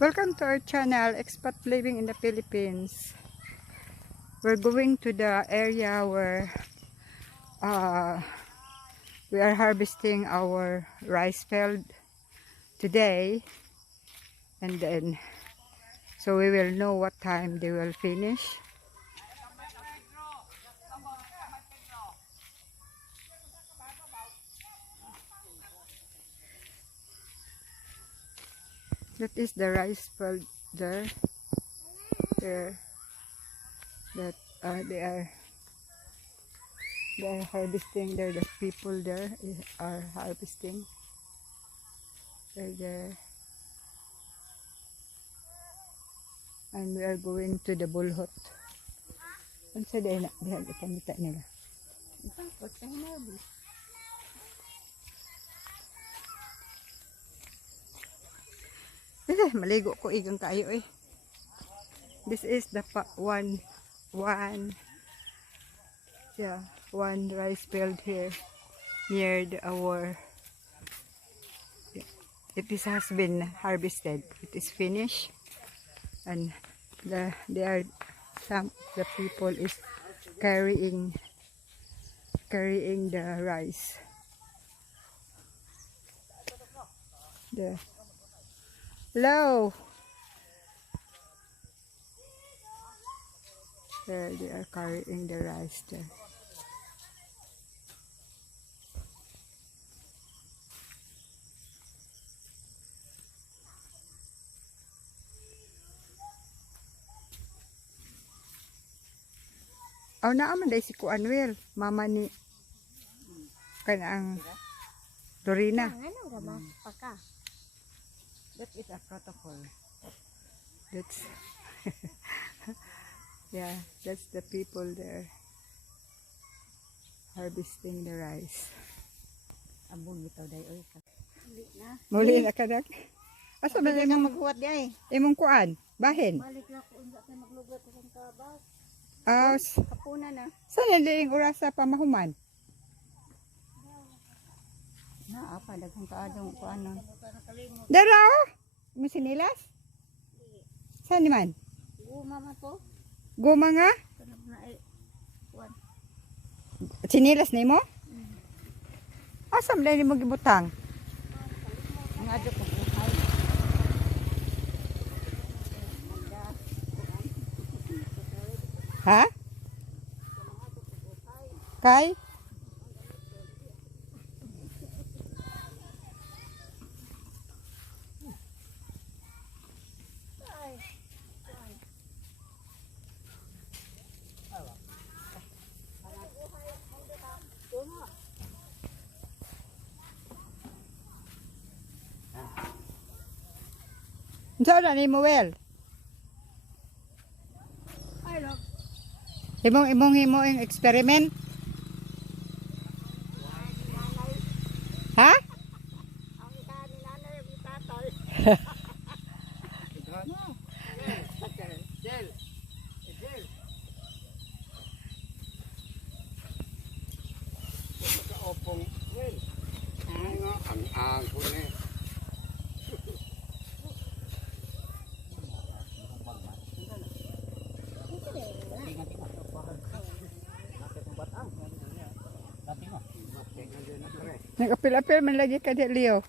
Welcome to our channel, Expat Living in the Philippines. We're going to the area where we are harvesting our rice field today, and then so we will know what time they will finish. That is the rice field there. That they are harvesting. There, the people there are harvesting. They're there, and we are going to the bulhot. Ano sa diyan ikamita nila? Maligo ko igang kayo eh. This is the one rice field here near our. It has been harvested. It is finished, and the people is carrying the rice. Hello. There they are carrying the rice there. Oh, naaman day si Kuanwel, mama ni kanang Dorina. That is a protocol. That's yeah, that's the people there harvesting the rice. Abong bitaw day oy. Muli na kadak. Asa ba imong maghuwat day? Imong kuan, bahin. Balik la ko unsa kay maglugat sa kabas. Kapuna na. Saan na yung oras sa pamahuman? Apa daghang kaadong ko ano. Dara oh. Mo sinilas? Saan man? Guma man po. Guma nga? Sinilas nimo? Asam dai nimo gibutang? Ngadto ko buhay. Ha? Kay? Saan na ni mo well? Imong yung experiment? Ha? Nagapil-apil man lagi ka di Leo.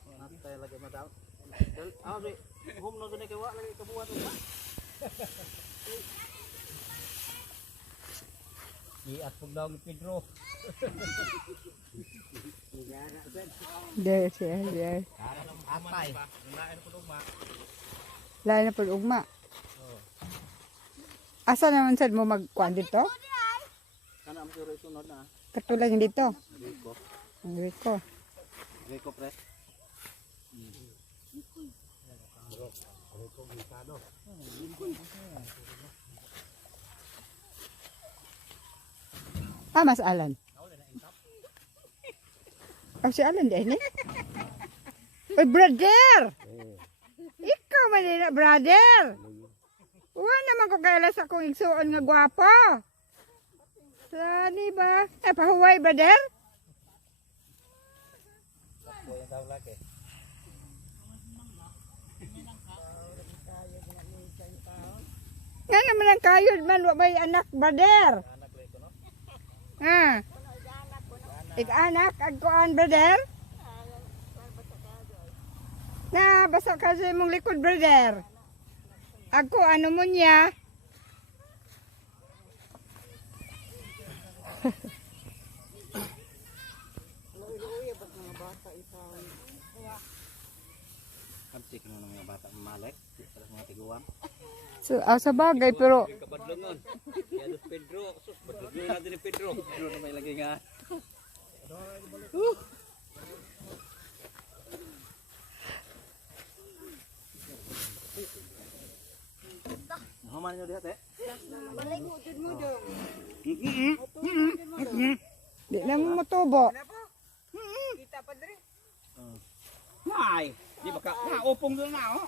There siya, there. Lain na pud ugma. Asa naman sad mo magkuan dito? Kana mo ito sunod na. Katulad dito. Rico. Rico press. Mas Alan. Si Alan din eh. Oy, brother! Ikaw man din brother! Uwa naman ko kailas akong igsuon nga gwapo. Sani ba? Pahuway brother? man ang kayod man, wa may anak, brother. Ha? Ik-anak, agkuan, brother. Na, basa ka sa imong likod, brother. Ako, ano mo niya? Kapsik ng mga bata malek, mga tiguan. So, sa bagay, pero Kabadlongon. Ya dos Pedro, sus badlongon natin ni Pedro. Pedro na may lagi nga. Nahuman nyo dihat eh. di na mo matubo. Nay, di ba ka? Upong doon na oh.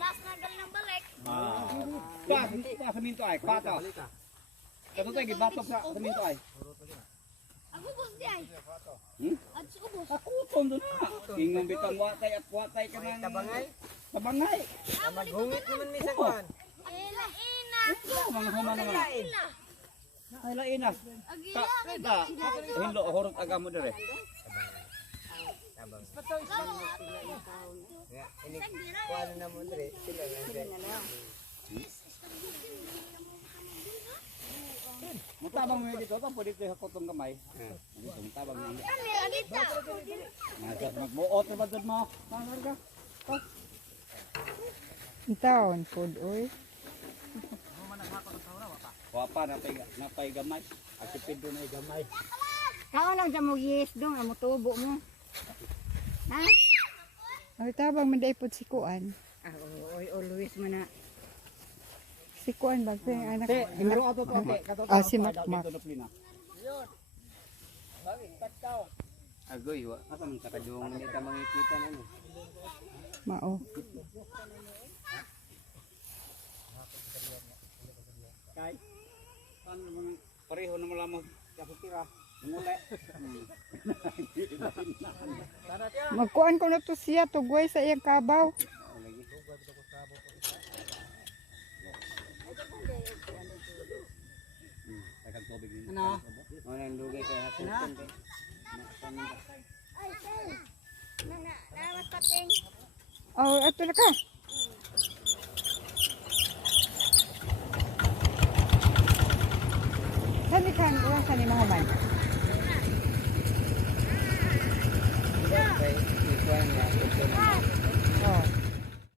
Last na gal ng balik. Pa sa minto ay, pato. Kato tayo gibatok sa minto ay. Ako bus di ay. At sa ubos. Ako upong doon na. Ingon bitang watay at watay ka ng tabangay. Tabangay. Maghungit naman may sakwan. Ila ina. Mga human naman. Ay lain na. Agila. Ta, hinlo horot aga mo dire. Kuan na mo dire, sila lang. Mutabang mo dito, to pwede ko hakotong kamay. Dito mutabang mo. Kanila dito. Nagat magbuot na badod mo. Tangar ka. Ang taon, food, oy. Wapa napay gamay. At si Pedro na gamay. Kao lang sa mo yes dong, amo tubo mo. Ha? Ay, tabang mandaipod si Kuan. Ah, oy, always man na. Si Kuan, ba? Si anak. Te, imero ato to te. Kato Ah, si Makmak. Agoy wa. Asa man ka kadung ni ka mangikita na no. Mao. Kay. Ano man pareho na mo lamang kasutira. Mule. Magkuan ko na to siya, tugway sa iyang kabaw. Ano? Ano ang lugay kay hakuton kay. Nawas pating. Oh, ato na ka. Sani kan, ulang sani mga man. Kay ikuan nga. Oh.